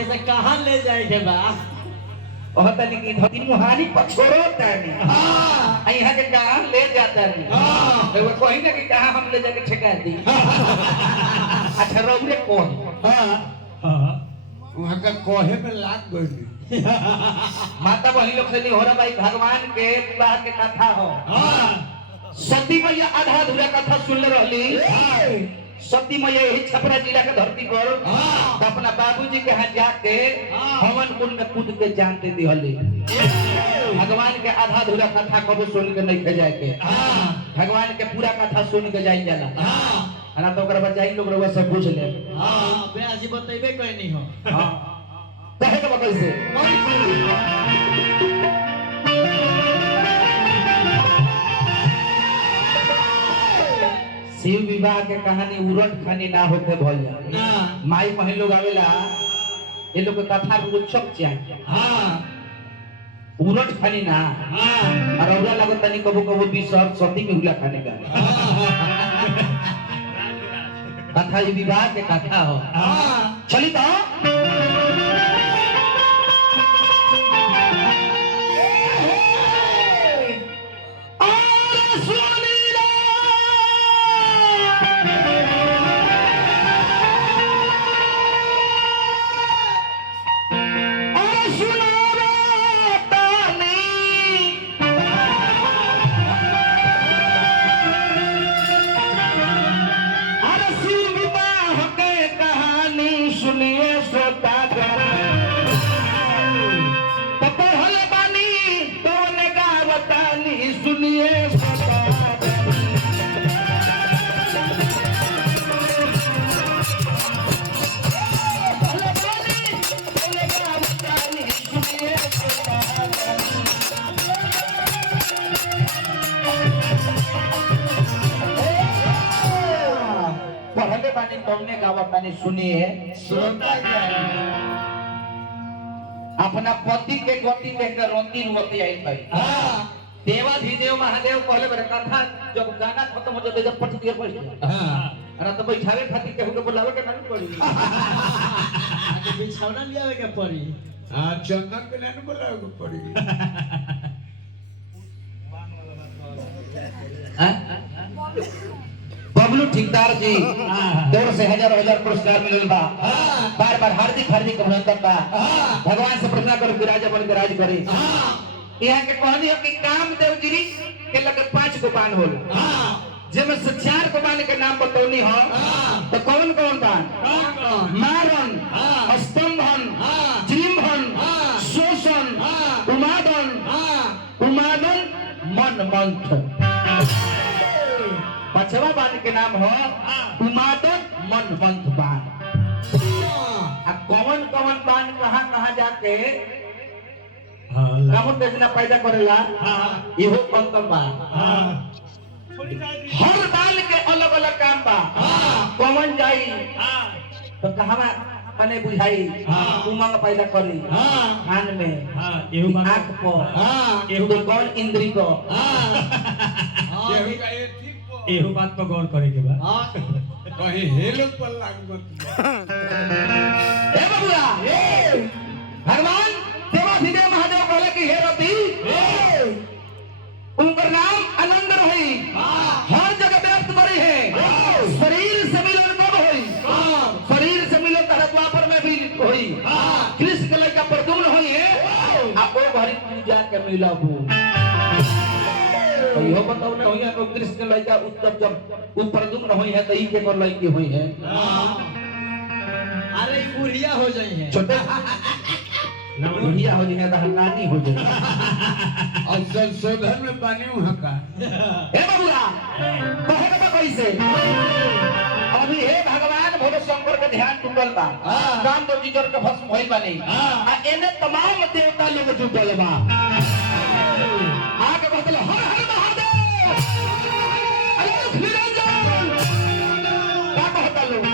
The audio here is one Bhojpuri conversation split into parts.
ऐसे कहां ले जाए के बा कहता नहीं कि धोती मुहानी पछोरो तानी हां यहाँ के कहां ले जाता नहीं हां तो वो कहीं ना कि कहां हम ले जाके ठेका दी अच्छा रौरे कौन हां हां वहां का कोहे में लाग गई माता बहनी लोग से नहीं हो रहा भाई भगवान के विवाह के कथा हो हां सती मैया आधा अधूरा कथा सुन रहली सती मैया यही छपरा जिला के धरती पर तो अपना बाबूजी के यहाँ जाके हवन कुंड में कूद के जान दे दिहली भगवान के आधा अधूरा कथा कबो सुन के नहीं जाए के भगवान के पूरा कथा सुन के जाई जाला ना तो ओकरा बचाई लोग रउआ से पूछ ले हां बेआजी बतेबे कोई नहीं हो हां कहे के बकल से शिव विवाह के कहानी उरट खानी ना होके भइल ना माई बहन लोग आवेला ये लोग के कथा रोचक चाहिए हां उरट खानी ना हां और औरा लगत तनी कबो कबो बिसर सती में हुला खाने का कथा ये विवाह के कथा हो हां चली तो सुनिए सुनता क्या अपना पति के गति देख कर रोती रोती आई भाई देवाधिदेव महादेव पहले बड़े कथा जब गाना खत्म हो जाते जब पट दिया पड़ हां तो बैठावे खातिर केहू के बुलावे के नहीं पड़ी आगे बिछौना लियावे के पड़ी हां चंदन के लेने बुलावे के पड़ी बबलू ठेकेदार जी दौर से हजार हजार पुरस्कार मिलल बा बार बार हार्दिक हार्दिक अभिनंदन बा भगवान से प्रार्थना करो कि राजा बन के राज करे यहाँ के कहनी हो कि कामदेव गिरी के लगे 5 गो बाण होला जेमे से 4 गो बाण के नाम बतौनी हो तो कौन कौन बाण मारन स्तंभन जृंभन शोषण उमादन उमादन मन मंथ पछवा बाण के नाम हो उमादन मन मंथ बाण अब कौन कौन बाण कहाँ कहाँ जाके कामन बेचना पैदा करेला इहो अंतर बा हर बाल के अलग अलग काम बा कौन जाई तो कहवा मने बुझाई उमंग पैदा करी कान में आंख पर एहू तो कौन इंद्री को एहू बात पर गौर करे के बा कहीं हेले पर लागत ए बबुआ भगवान देवाधिदेव महादेव कहले कि हे रति उनकर नाम आनंद रही हर जगह व्यक्त करी है शरीर से मिलन कब होई शरीर से मिलन तारा द्वापर में भी होई कृष्ण के लइका प्रद्युम्न होई है आ ओ भरी पूजा के मिलब तो यो बताओ ने होई है तो कृष्ण के लइका उत्तम जब उ प्रद्युम्न होई है तो ई के कर लइकी होई है अरे बुढ़िया हो जाई है छोटे ना बुढ़िया हो जाए तो नानी हो जाए और संशोधन में पानी वहां का हे बबुआ कहे बा कैसे अभी हे भगवान भोले शंकर के ध्यान टूटल बा कामदेव जी जर के भस्म भइल बा नहीं आ एने तमाम देवता लोग जुटल बा आगे बतल हर हर महादेव अरे निरंजन का कहता लोग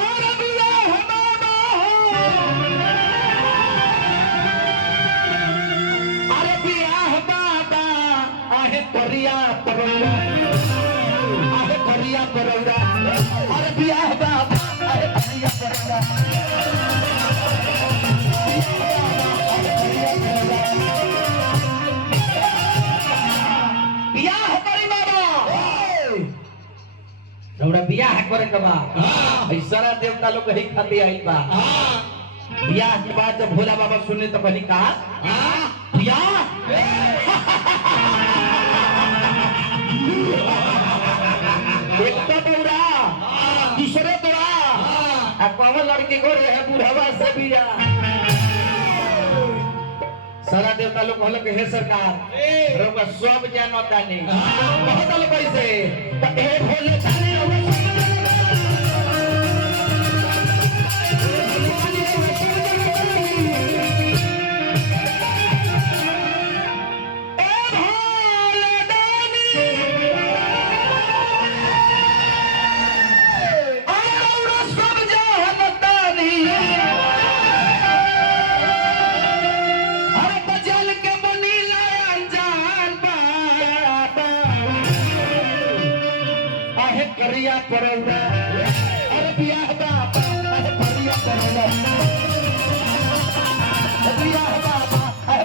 और बिया हमारा अरे बिया बाबा आहे करिया परौरा आहे करिया परौरा अरे बिया बाबा आहे करिया परौरा के बा ई सारा देवता लोग ही खाती आई बा बियाह के बाद जब भोला बाबा सुने तो कहली का बियाह एक तो बौरा दूसरे तोरा आ कौन लड़की को रे बुढ़ावा से बियाह सारा देवता लोग कहल के हे सरकार रउआ सब जानता नहीं बहुत लोग कैसे त हे भोले खाली करिया परौना अरे बियाह बाबा अरे करिया परौना बियाह बाबा अरे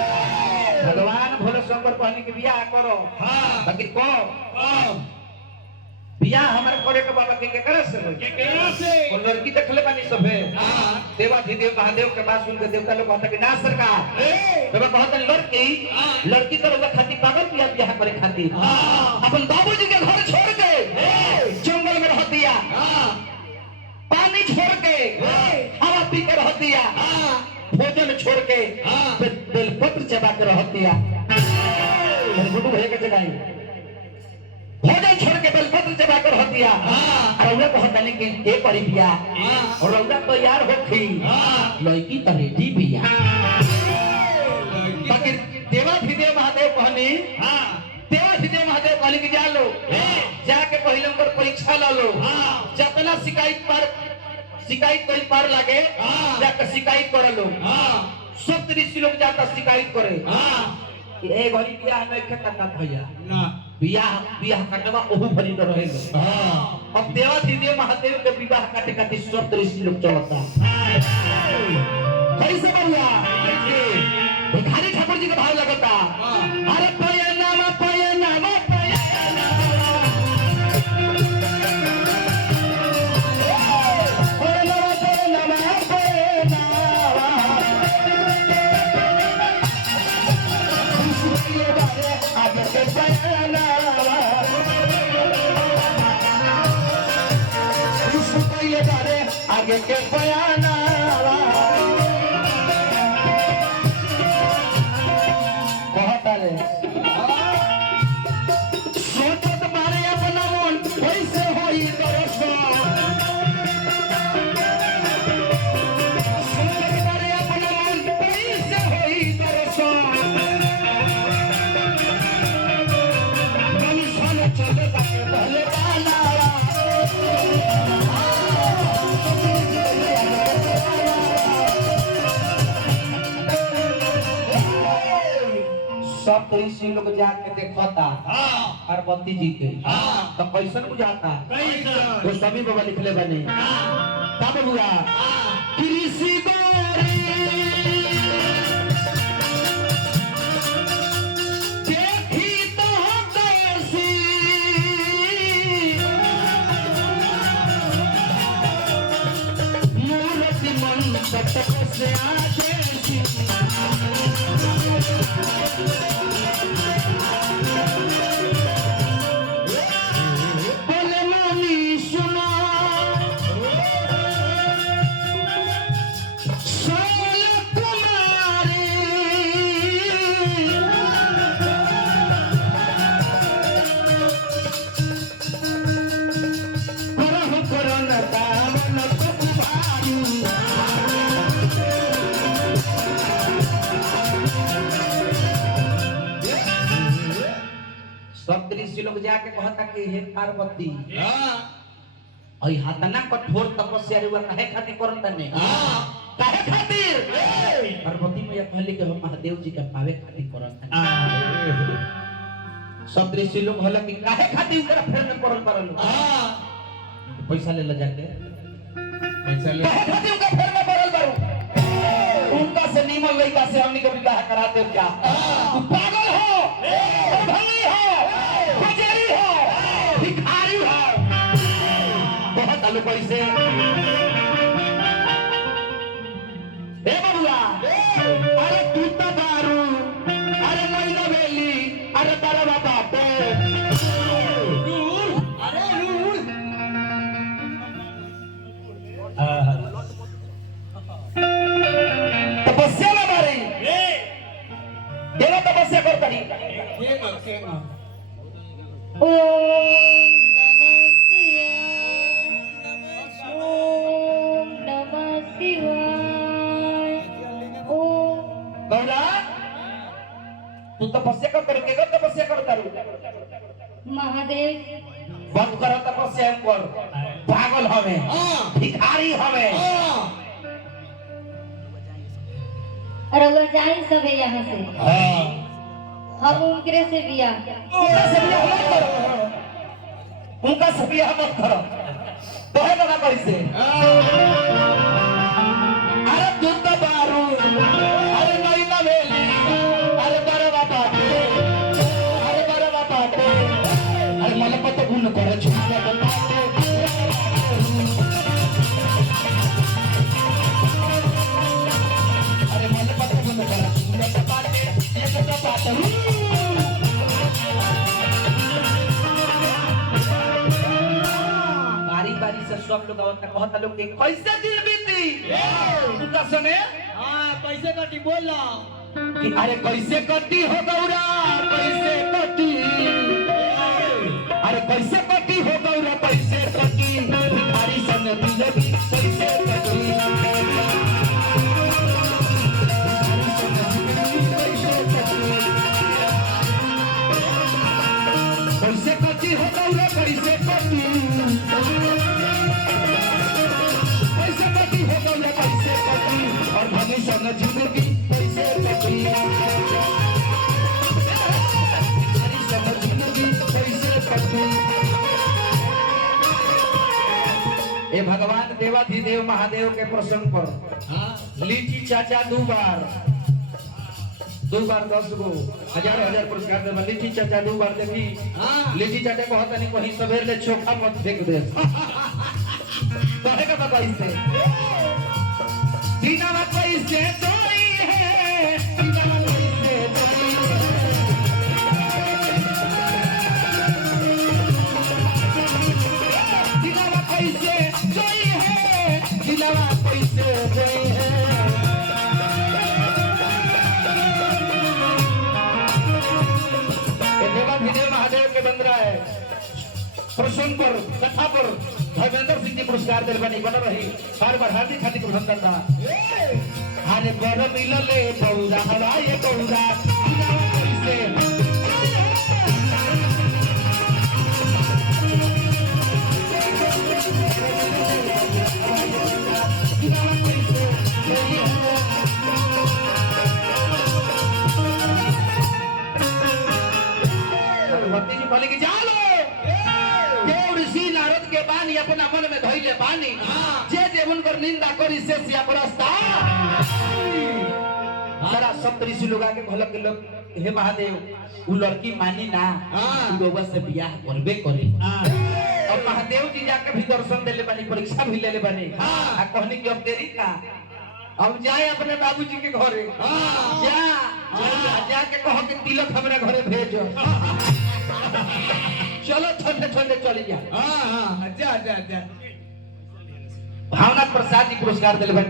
भगवान भोले शंकर कहनी के बियाह करो हां बाकी कौन बियाह हमारे करे के बाबा के करे से और लड़की देखले बानी सबे हां देवाधिदेव महादेव के बात सुन के देवता लोग कहता कि ना सरकार तब बहुत लड़की तो लोग खाती पागल किया बियाह करे खाती अपन बाबूजी के घर छोड़ के जंगल में रह दिया पानी छोड़ के हवा पी के रह दिया भोजन छोड़ के बेलपत्र चबा के रह दिया गुडू है के जगह भोजन छोड़ के बेलपत्र चबा कर रह दिया रउआ कहता नहीं कि के करी बिया और रउआ तैयार होखी लड़की तो रेडी बिया बाकी देवाधिदेव महादेव कहनी देवाधिदेव महादेव कहली कि जा लो जाके पहले उनकर परीक्षा ला लो जितना शिकायत कोई पार लागे जाकर शिकायत कर लो सब ऋषि लोग जाकर शिकायत करे ए घड़ी बियाह में के कटा भैया ना बियाह कटवा ओहु भरी न रहेगा अब देवाधिदेव महादेव के विवाह काटे काटे सब ऋषि लोग चलता कैसे बढ़िया भिखारी ठाकुर जी का भाव लगता अरे पया नामा आगे के बयाना कहता रे सोचत मारे अपना मन कैसे होई दरसो सोचत मारे अपना मन कैसे होई दरसो मन सन चले ताके पहले गाना सब ऋषि लोग जाके देखता पार्वती जी के तो कैसन बुझाता वो सभी बाबा लिखले बने तब बुआ कृषि देखी तो कैसी मूर्ति मन तक से आके लोग जाके कहता कि हे पार्वती ओई हातना कठोर तपस्या रे काहे खातिर करत ने काहे खातिर पार्वती मैया कहली कि हम महादेव जी के पावे खातिर करत सब ऋषि लोग कहला कि काहे खातिर उनका फेर में पड़ल परल पैसा ले जाके पैसा ले काहे खातिर उनका फेर में पड़ल बारू उनका से नीमन लड़का से हमनी के विवाह कराते क्या तू पागल हो भंगी हो बजेरी हो भिखारी हो बहुत आलू पैसे ए बबुआ अरे तू तो दारू अरे नहीं नवेली अरे तारा बाबा पे अरे रूल तपस्या ना मारी देना तपस्या कर करी केगा ओम नमः शिवाय ओम गौरा तू तपस्या कर के तपस्या कर तारू महादेव बंद करो तपस्या कर पागल हवे भिखारी हवे रउआ जाई सबे यहाँ से हम उनकरे से बिया उनका से बियाह मत करो उनका से बियाह मत करो तो है ना कैसे अरे तू तो दारू अरे नहीं नवेली अरे बरवा बाटे अरे बरवा बाटे अरे मला पता गुण करे छुपा अरे मला पता गुण करे छुपा बाटे ये तो बाटे बारी बारी से सब लोग आवत कहता लोग के कैसे दिन बीती उनका समय हां कैसे कटी बोल ना कि अरे कैसे कटी हो गौरा कैसे कटी अरे कैसे कटी हो गौरा कैसे कटी भिखारी सन बिजली कैसे कटी कैसे कटी हो गौरा कैसे कटी कैसे कटी हो गौरा कैसे कटी और भविष्य न जिंदगी कैसे कटी ए भगवान देवाधिदेव महादेव के प्रसंग पर लीची चाचा दो बार 10 गो हजार पुरस्कार दे लीची चाचा 2 बार देखी लीची चाचा को हता नहीं कहीं सवेर ले चोखा मत फेंक दे कहे का बाबा इससे दीनावा कैसे तोई है दीनावा कैसे तोई दिलावा कैसे जोई है दिलावा कैसे जोई है ये देवाधिदेव महादेव के बंदरा है प्रसंग पर कथा पर धर्मेंद्र सिंह जी पुरस्कार दिल बनी बन रही बार बार हार्दिक हार्दिक अभिनंदन था अरे बर मिलले बौरा हवाए बौरा दिलावा कैसे भगवती जी बोले कि जालो देव ऋषि नारद के बानी अपना मन में धइले बानी जे जे उनकर निंदा करी से सिया परस्ता सारा सब ऋषि लोग आके भलक के लोग हे महादेव उ लड़की मानी ना गोबर से बियाह करबे करे और महादेव जी जाके भी दर्शन देले बानी परीक्षा भी लेले बानी आ कहनी कि अब देरी का अब जाए अपने बाबूजी के घरे जाके कहो कि तिलक हमरा घरे भेजो चलो ठंडे ठंडे चली जा जा जा जा भावना प्रसाद जी पुरस्कार दिले बन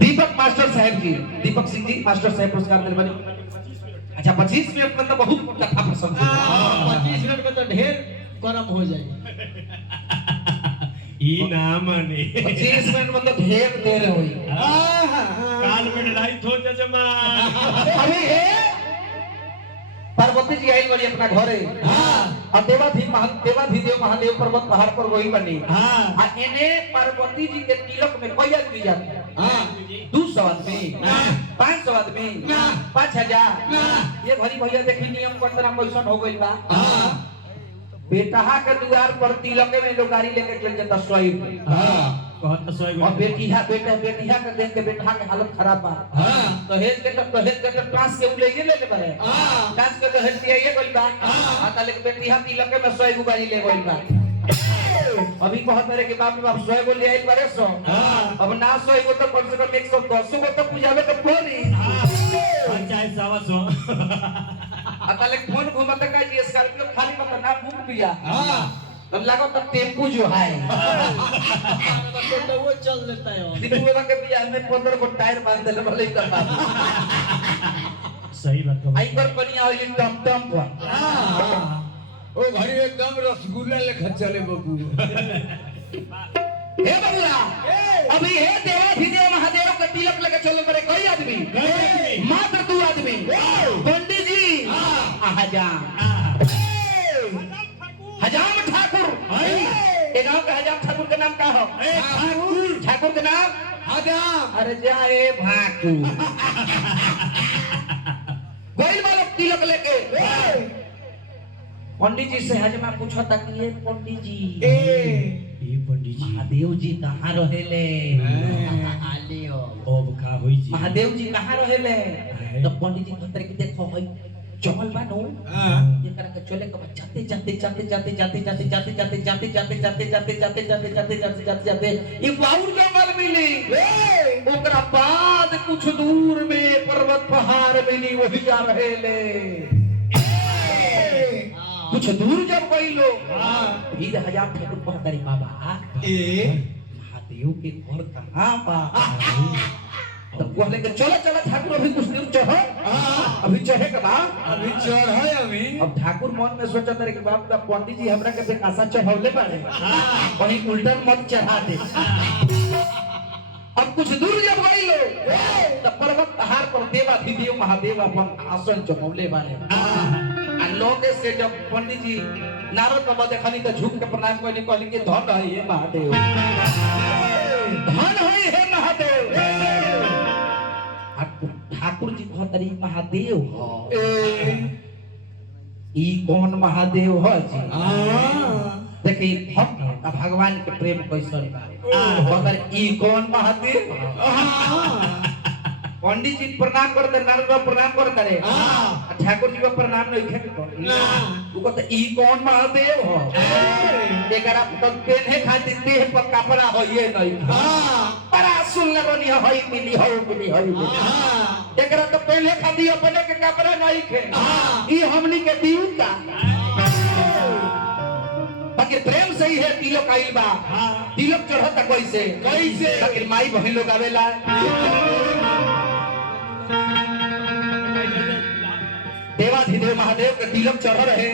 दीपक मास्टर साहब जी दीपक सिंह जी मास्टर साहब पुरस्कार दिले बन अच्छा 25 मिनट में तो बहुत कथा प्रसंग 25 मिनट में तो ढेर गरम हो जाए ई नाम ने 25 मिनट में तो ढेर देर हुई काल में लड़ाई हो जमा अभी है पार्वती जी आई वाली अपना घरे और देवाधिदेव महादेव पर्वत पहाड़ पर वही बनी आ इने पार्वती जी के तिलक में कोई आदमी जाते 200 आदमी 500 आदमी 5000 ये भरी भैया देखी नियम पंद्रह कैसन हो गई बा बेटहा के द्वार पर तिलक में लोग गाड़ी लेके चल जाता सोई हां कहत तो सोई और बेटिया के देख के बेटहा के हालत खराब बा हां तो हेज के ट्रांस के ले ले बारे हां ट्रांस के तो हेज ये कोई बा आ ताले के बेटिया तिलक में सोई गो गाड़ी ले गइल बा अभी बहुत मेरे के बाप सोई गो ले आइल बारे सो अब ना सोई गो तो कम से कम 110 गो तो पूजावे तो पड़ी चाहे सावा सो अतले फोन घुमते का जी स्कॉर्पियो खाली मत ना बुक पिया हां तब लागो तब टेम्पू जो है तो वो चल देता है दीपुआ के बियाह में 15 को टायर बांध देले भले ही करना सही बात आई पर कनिया होई टम टम को हां ओ घड़ी एकदम रसगुल्ला लेखा चले बाबू हे बबुआ अभी हे देवाधिदेव महादेव का तिलक लेके चलो करे कोई आदमी मात्र 2 आदमी पंडित जी हजाम ठाकुर ये गांव का हजाम ठाकुर का नाम क्या हो ठाकुर का नाम हजाम अरे जाए भाकू गोइल वालों तिलक लेके पंडित जी से हजमा पूछा था कि ये पंडित जी ये पंडित जी महादेव जी कहाँ रहेले अब का होई जी महादेव जी कहाँ रहेले तो पंडित जी कहते कि देखो होई जंगल बानो ये कर के चले के जाते ये बाउर जंगल मिली ओकरा बाद कुछ दूर में पर्वत पहाड़ मिली वही जा रहेले कुछ दूर जब गई लोग फिर हजाम ठाकुर कहते बाबा महादेव के घर कहाँ बा तो कहले के चलो चलो ठाकुर अभी कुछ दूर चढ़ो अभी चढ़े के बाद अभी चढ़ है अभी अब ठाकुर मन में सोचत रहे कि बाप का पंडित जी हमरा के आशा चढ़ौले बारे कहीं उल्टा मत चढ़ा दे अब कुछ दूर जब गई लोग तो पर्वत पहाड़ पर देवाधिदेव महादेव अपन आसन चढ़ौले बारे लोग से जब पंडित जी नारद बाबा देखनी तो झुक के प्रणाम करनी कहली कि धन है ये महादेव धन है हे महादेव ठाकुर जी कहतरी महादेव हो ई कौन महादेव हो जी देखी भक्त भगवान के प्रेम कैसन बा अगर ई कौन महादेव पंडित जी प्रणाम करते नारद बाबा प्रणाम करते रे ठाकुर जी को प्रणाम नहीं खेल तू कहते ई कौन महादेव हो एकरा तो पेन्हे खातिर देह पर कपड़ा हो ये नहीं बड़ा सुन लगनी होई मिली एकरा तो पहले खातिर अपने के कपड़ा नहीं खे ई हमनी के दीवता बाकी प्रेम से ही है तिलक आइल बा तिलक चढ़ता कैसे बाकी माई बहन लोग आवेला देवाधिदेव महादेव के तिलक चढ़ रहे